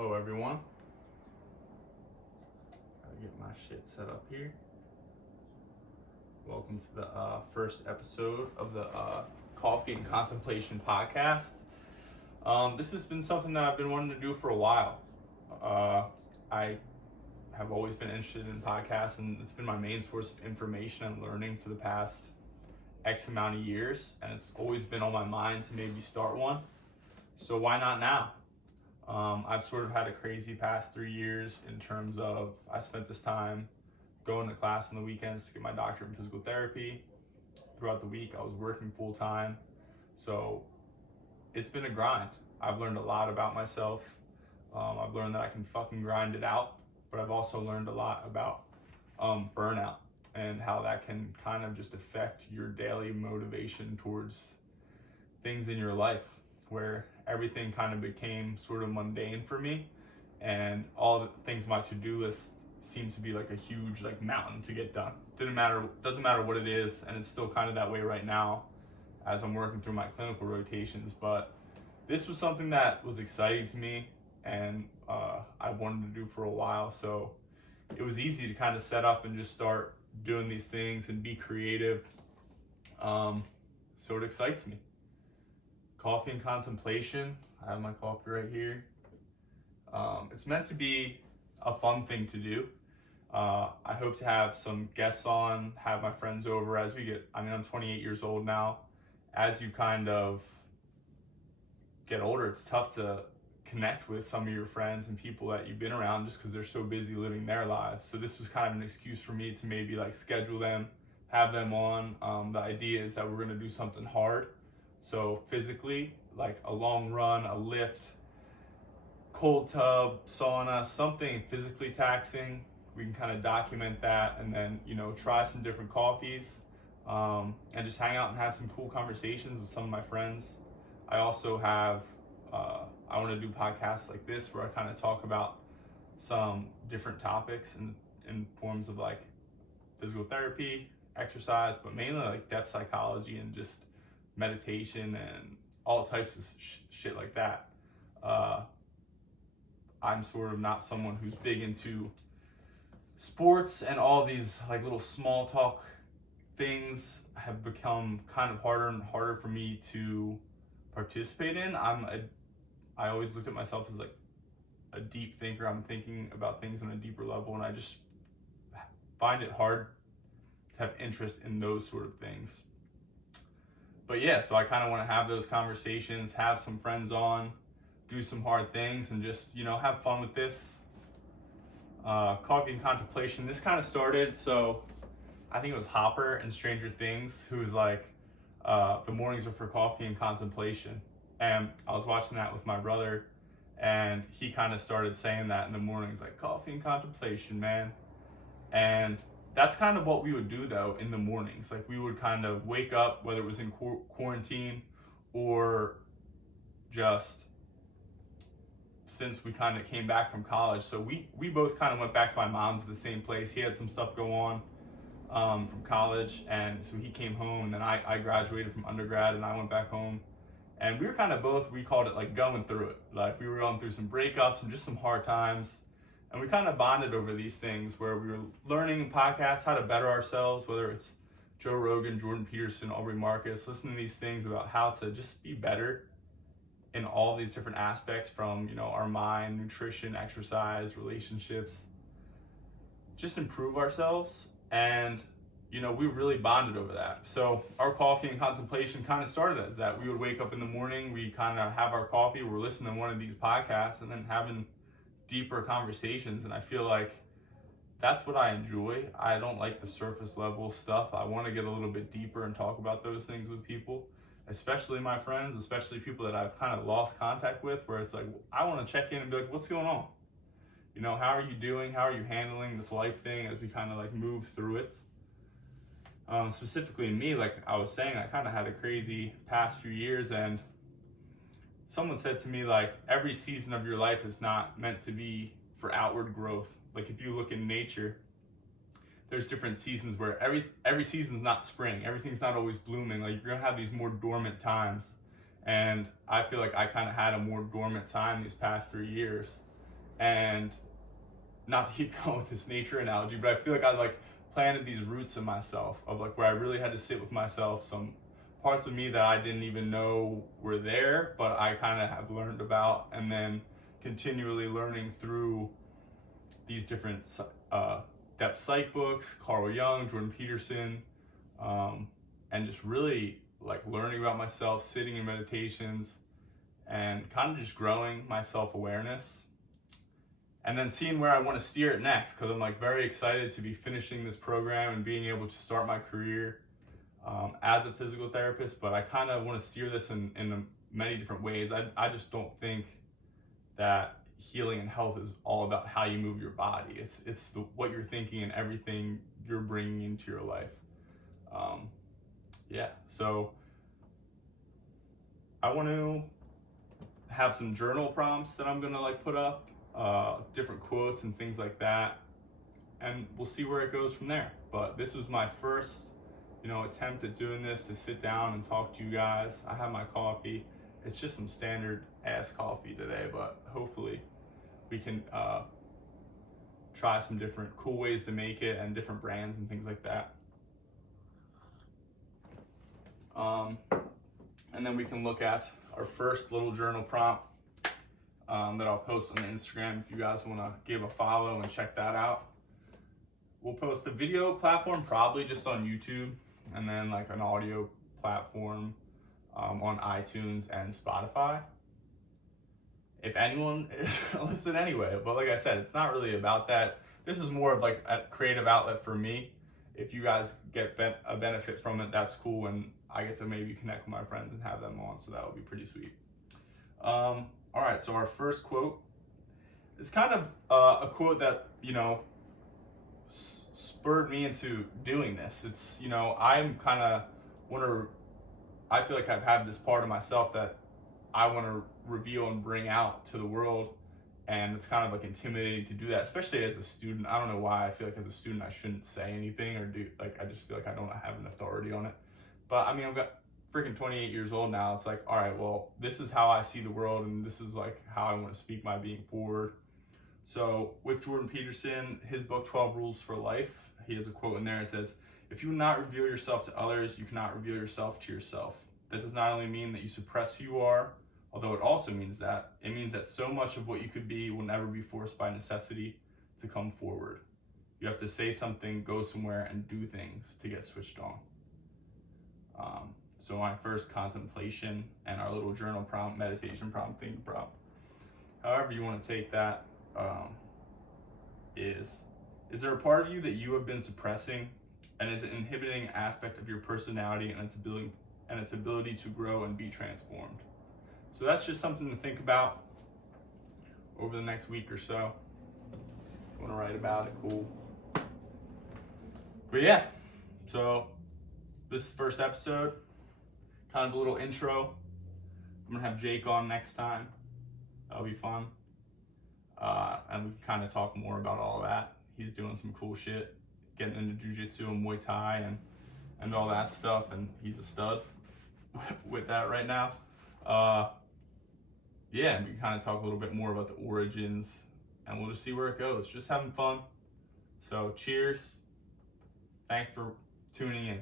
Hello everyone. Gotta get my shit set up here. Welcome to the first episode of the Coffee and Contemplation podcast. This has been something that I've been wanting to do for a while. I have always been interested in podcasts, and it's been my main source of information and learning for the past X amount of years, and it's always been on my mind to maybe start one. So why not now? I've sort of had a crazy past 3 years in terms of I spent this time going to class on the weekends to get my doctorate in physical therapy. Throughout the week, I was working full time. So it's been a grind. I've learned a lot about myself. I've learned that I can fucking grind it out, but I've also learned a lot about burnout and how that can kind of just affect your daily motivation towards things in your life, where everything kind of became sort of mundane for me, and all the things on my to-do list seemed to be like a huge mountain to get done. Doesn't matter what it is, and it's still kind of that way right now as I'm working through my clinical rotations. But this was something that was exciting to me, and I wanted to do for a while, so it was easy to kind of set up and just start doing these things and be creative. So it excites me. Coffee and Contemplation. I have my coffee right here. It's meant to be a fun thing to do. I hope to have some guests on, have my friends over as we get, I'm 28 years old now. As you kind of get older, it's tough to connect with some of your friends and people that you've been around just because they're so busy living their lives. So this was kind of an excuse for me to maybe schedule them, have them on. The idea is that we're gonna do something hard. So physically, like a long run, a lift, cold tub, sauna, something physically taxing. We can kind of document that, and then, try some different coffees, and just hang out and have some cool conversations with some of my friends. I also have, I want to do podcasts like this where I kind of talk about some different topics in forms of physical therapy, exercise, but mainly depth psychology and just meditation and all types of shit like that. I'm sort of not someone who's big into sports, and all these little small talk things have become kind of harder and harder for me to participate in. I always looked at myself as a deep thinker. I'm thinking about things on a deeper level, and I just find it hard to have interest in those sort of things. But yeah, so I kind of want to have those conversations, have some friends on, do some hard things, and just, have fun with this. Coffee and Contemplation, this kind of started, so I think it was Hopper in Stranger Things, who was the mornings are for coffee and contemplation. And I was watching that with my brother, and he kind of started saying that in the mornings, coffee and contemplation, man. And that's kind of what we would do though in the mornings. We would kind of wake up, whether it was in quarantine or just since we kind of came back from college. So we both kind of went back to my mom's at the same place. He had some stuff go on from college, and so he came home, and then I graduated from undergrad and I went back home. And we were kind of both, we called it going through it. We were going through some breakups and just some hard times. And we kind of bonded over these things where we were learning podcasts, how to better ourselves, whether it's Joe Rogan, Jordan Peterson, Aubrey Marcus, listening to these things about how to just be better in all these different aspects, from, our mind, nutrition, exercise, relationships, just improve ourselves. And, we really bonded over that. So our Coffee and Contemplation kind of started as that. We would wake up in the morning, we kind of have our coffee, we're listening to one of these podcasts, and then having deeper conversations. And I feel like that's what I enjoy. I don't like the surface level stuff. I want to get a little bit deeper and talk about those things with people, especially my friends, especially people that I've kind of lost contact with, where it's I want to check in and be what's going on? How are you doing? How are you handling this life thing as we kind of move through it? Specifically me, I was saying, I kind of had a crazy past few years, and someone said to me, every season of your life is not meant to be for outward growth. If you look in nature, there's different seasons where every season's not spring. Everything's not always blooming. You're gonna have these more dormant times. And I feel like I kind of had a more dormant time these past 3 years. And not to keep going with this nature analogy, but I feel like I like planted these roots in myself of like where I really had to sit with myself, some parts of me that I didn't even know were there, but I kind of have learned about, and then continually learning through these different depth psych books, Carl Jung, Jordan Peterson, and just really like learning about myself, sitting in meditations, and kind of just growing my self-awareness. And then seeing where I want to steer it next, because I'm like very excited to be finishing this program and being able to start my career as a physical therapist. But I kind of want to steer this in many different ways. I just don't think that healing and health is all about how you move your body. It's what you're thinking and everything you're bringing into your life. So I want to have some journal prompts that I'm gonna like put up, different quotes and things like that, and we'll see where it goes from there. But this was my first, attempt at doing this, to sit down and talk to you guys. I have my coffee. It's just some standard ass coffee today, but hopefully we can try some different cool ways to make it and different brands and things like that. And then we can look at our first little journal prompt that I'll post on Instagram if you guys want to give a follow and check that out. We'll post the video platform probably just on YouTube, and then like an audio platform on iTunes and Spotify. If anyone is listen anyway, but like I said, it's not really about that. This is more of like a creative outlet for me. If you guys get a benefit from it, that's cool, and I get to maybe connect with my friends and have them on, so that would be pretty sweet. All right, so our first quote, it's kind of a quote that, spurred me into doing this. It's, I feel like I've had this part of myself that I want to reveal and bring out to the world, and it's kind of like intimidating to do that, especially as a student. I don't know why I feel like as a student I shouldn't say anything or do, I just feel like I don't have an authority on it. But I mean, I've got freaking 28 years old now. It's like, all right, well, this is how I see the world, and this is like how I want to speak my being forward. So with Jordan Peterson, his book 12 Rules for Life, he has a quote in there. It says, "If you will not reveal yourself to others, you cannot reveal yourself to yourself. That does not only mean that you suppress who you are, although it also means that. It means that so much of what you could be will never be forced by necessity to come forward. You have to say something, go somewhere, and do things to get switched on." So my first contemplation and our little journal prompt, meditation prompt, thinking prompt, however you want to take that, is there a part of you that you have been suppressing, and is it inhibiting an aspect of your personality and its ability to grow and be transformed? So that's just something to think about over the next week or so. If you want to write about it, cool. But yeah, so this is the first episode, kind of a little intro. I'm gonna have Jake on next time. That'll be fun. And we can kind of talk more about all of that. He's doing some cool shit, getting into jiu-jitsu and Muay Thai and all that stuff, and he's a stud with that right now. And we can kind of talk a little bit more about the origins, and we'll just see where it goes. Just having fun. So cheers. Thanks for tuning in.